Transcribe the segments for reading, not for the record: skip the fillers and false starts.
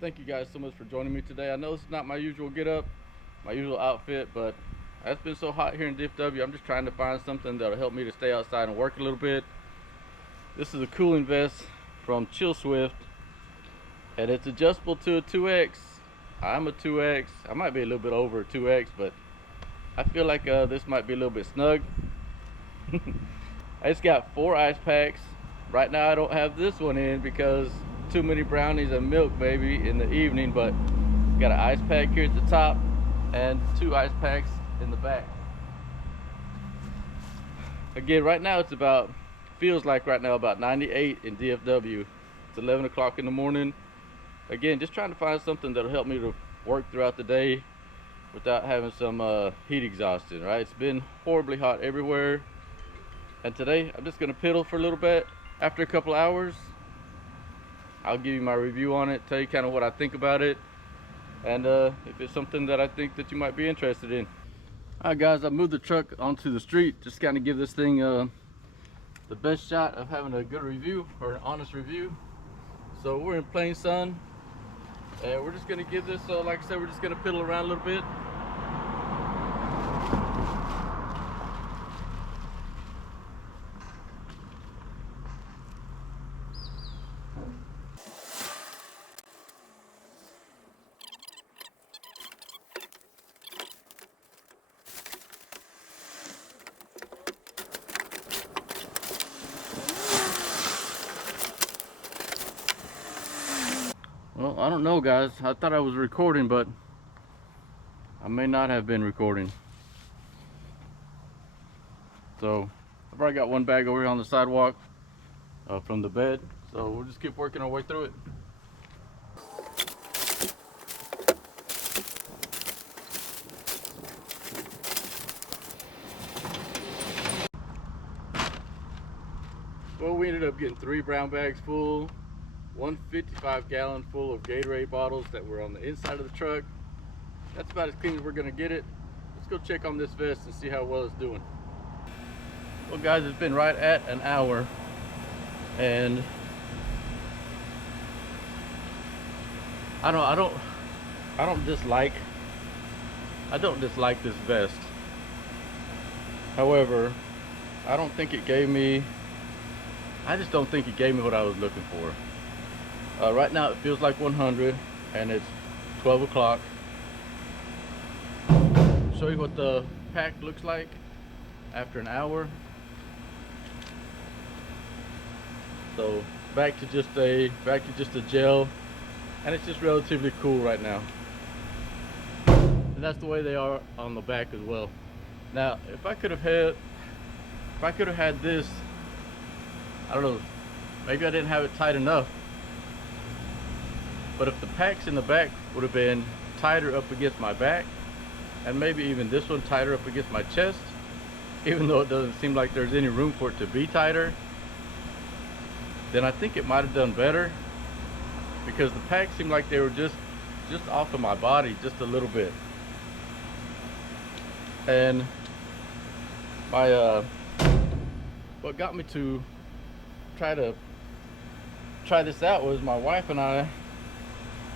Thank you guys so much for joining me today. I know this is not my usual get up, my usual outfit, but it's been so hot here in DFW. I'm just trying to find something that'll help me to stay outside and work a little bit. This is a cooling vest from ChillSwift, and it's adjustable to a 2X. I'm a 2X. I might be a little bit over a 2X, but I feel like this might be a little bit snug. It's got 4 ice packs. Right now I don't have this one in because too many brownies and milk maybe in the evening, but got an ice pack here at the top and 2 ice packs in the back. Again, right now it's about, feels like right now about 98 in DFW. It's 11 o'clock in the morning. Again, just trying to find something that'll help me to work throughout the day without having some heat exhaustion, right? It's been horribly hot everywhere, and today I'm just gonna piddle for a little bit. After a couple hours, I'll give you my review on it, tell you kind of what I think about it, and if it's something that I think that you might be interested in. All right guys, I moved the truck onto the street, just kind of give this thing the best shot of having a good review, or an honest review. So we're in plain sun, and we're just gonna give this, like I said, we're just gonna piddle around a little bit. Well, I don't know guys, I thought I was recording, but I may not have been recording. So I've already got one bag over here on the sidewalk from the bed, so we'll just keep working our way through it. Well, we ended up getting 3 brown bags full, 1 55-gallon full of Gatorade bottles that were on the inside of the truck. That's about as clean as we're gonna get it. Let's go check on this vest and see how well it's doing. Well guys, it's been right at an hour, and I don't dislike this vest. However, I just don't think it gave me what I was looking for. Right now it feels like 100, and it's 12 o'clock. Show you what the pack looks like after an hour. So back to just a gel, and it's just relatively cool right now. And that's the way they are on the back as well. Now, if I could have had this, I don't know, maybe I didn't have it tight enough. But if the packs in the back would have been tighter up against my back, and maybe even this one tighter up against my chest, even though it doesn't seem like there's any room for it to be tighter, then I think it might have done better, because the packs seemed like they were just off of my body just a little bit. And my what got me to try this out was my wife and I.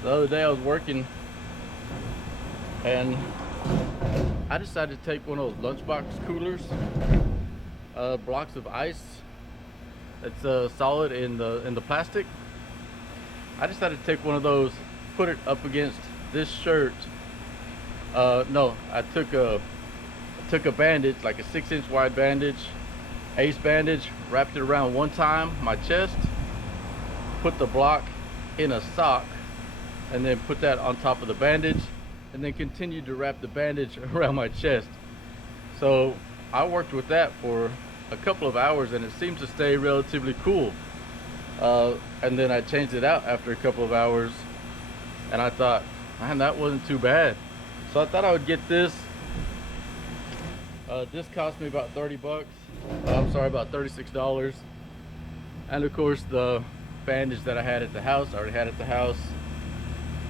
The other day I was working, and I decided to take one of those lunchbox coolers, blocks of ice. It's solid in the plastic. I decided to take one of those, put it up against this shirt. No, I took a bandage, like a 6-inch wide bandage, ace bandage, wrapped it around one time my chest, put the block in a sock, and then put that on top of the bandage, and then continued to wrap the bandage around my chest. So I worked with that for a couple of hours, and it seems to stay relatively cool. And then I changed it out after a couple of hours, and I thought, man, that wasn't too bad. So I thought I would get this. This cost me about 30 bucks. I'm sorry, about $36. And of course the bandage that I had at the house, I already had at the house.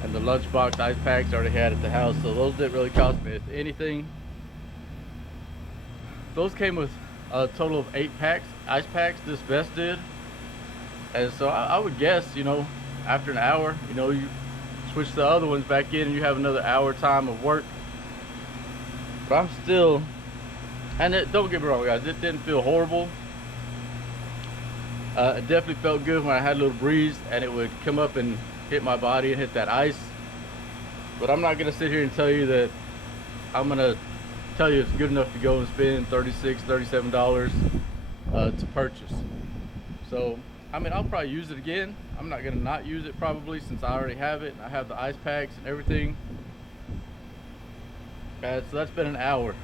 And the lunchbox ice packs I already had at the house. So those didn't really cost me anything. Those came with a total of 8 packs, ice packs, this vest did. And so I would guess, you know, after an hour, you know, it's switch the other ones back in and you have another hour time of work. But I'm still, and don't get me wrong guys, it didn't feel horrible. It definitely felt good when I had a little breeze and it would come up and hit my body and hit that ice. But I'm not gonna sit here and tell you that I'm gonna tell you it's good enough to go and spend $36, $37 to purchase. So I mean, I'll probably use it again. I'm not gonna not use it probably, since I already have it and I have the ice packs and everything. So that's been an hour,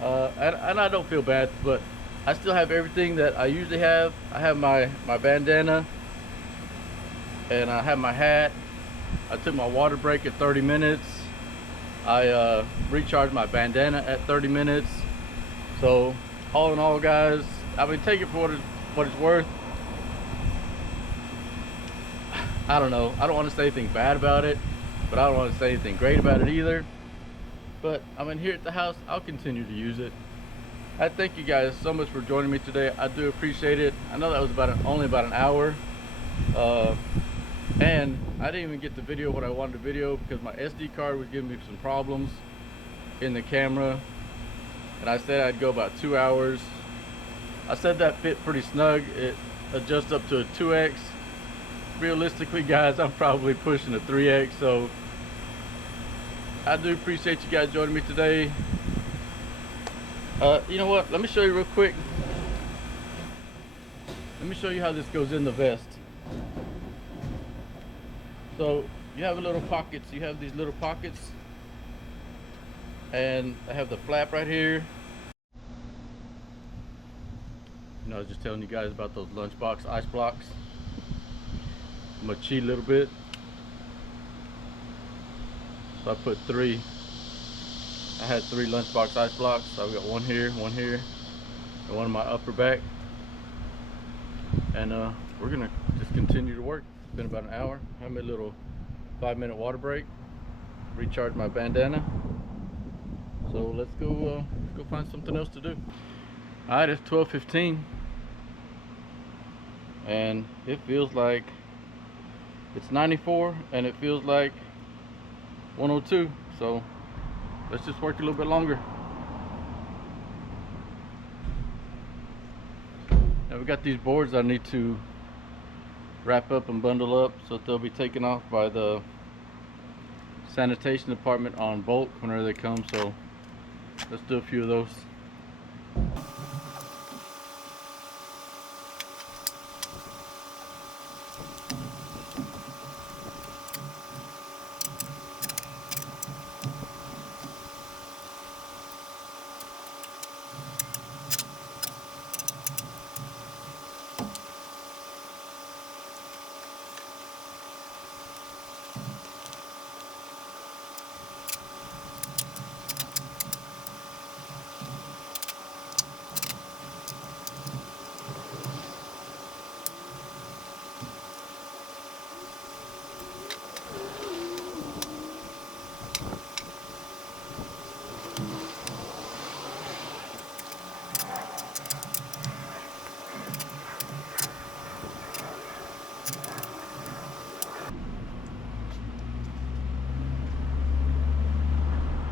and I don't feel bad, but I still have everything that I usually have. I have my bandana, and I have my hat. I took my water break at 30 minutes. I recharged my bandana at 30 minutes. So all in all guys, I mean, take it for what it's worth. I don't know, I don't want to say anything bad about it, but I don't want to say anything great about it either. But I mean, here at the house, I'll continue to use it. I thank you guys so much for joining me today. I do appreciate it. I know that was only about an hour, and I didn't even get the video what I wanted to video because my SD card was giving me some problems in the camera, and I said I'd go about 2 hours. I said that fit pretty snug. It adjusts up to a 2x. Realistically guys, I'm probably pushing a 3x. So I do appreciate you guys joining me today. You know what, let me show you real quick. Let me show you how this goes in the vest. So you have little pockets, you have these little pockets, and I have the flap right here. You know, I was just telling you guys about those lunchbox ice blocks. I'm gonna cheat a little bit. So I put 3. I had 3 lunchbox ice blocks. So I've got one here, and one in my upper back. And we're gonna just continue to work. It's been about an hour. I have my little 5-minute water break. Recharge my bandana. So let's go find something else to do. All right, it's 12:15, and it feels like it's 94, and it feels like 102. So let's just work a little bit longer. Now we got these boards I need to wrap up and bundle up, so they'll be taken off by the sanitation department on bulk whenever they come. So let's do a few of those.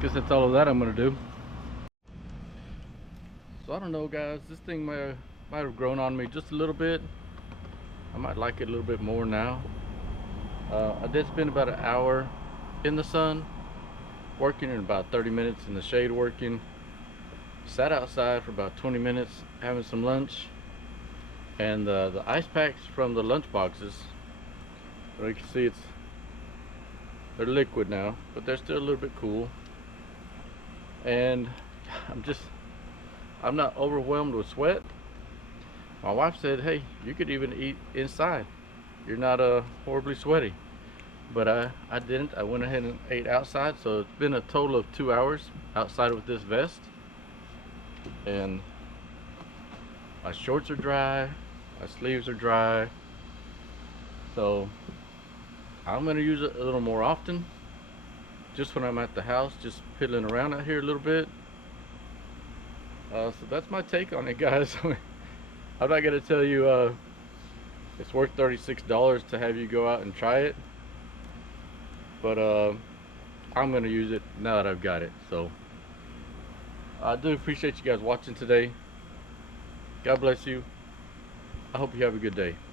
Guess that's all of that I'm gonna do. So I don't know guys, this thing might have grown on me just a little bit. I might like it a little bit more now. I did spend about an hour in the sun working, and about 30 minutes in the shade working. Sat outside for about 20 minutes having some lunch, and the ice packs from the lunch boxes, well, you can see they're liquid now, but they're still a little bit cool. And I'm not overwhelmed with sweat. My wife said, hey, you could even eat inside, you're not horribly sweaty. But I didn't. I went ahead and ate outside. So it's been a total of 2 hours outside with this vest, and my shorts are dry, my sleeves are dry. So I'm gonna use it a little more often, just when I'm at the house, just piddling around out here a little bit. So that's my take on it, guys. I'm not gonna tell you it's worth $36 to have you go out and try it. but I'm gonna use it now that I've got it. So I do appreciate you guys watching today. God bless you. I hope you have a good day.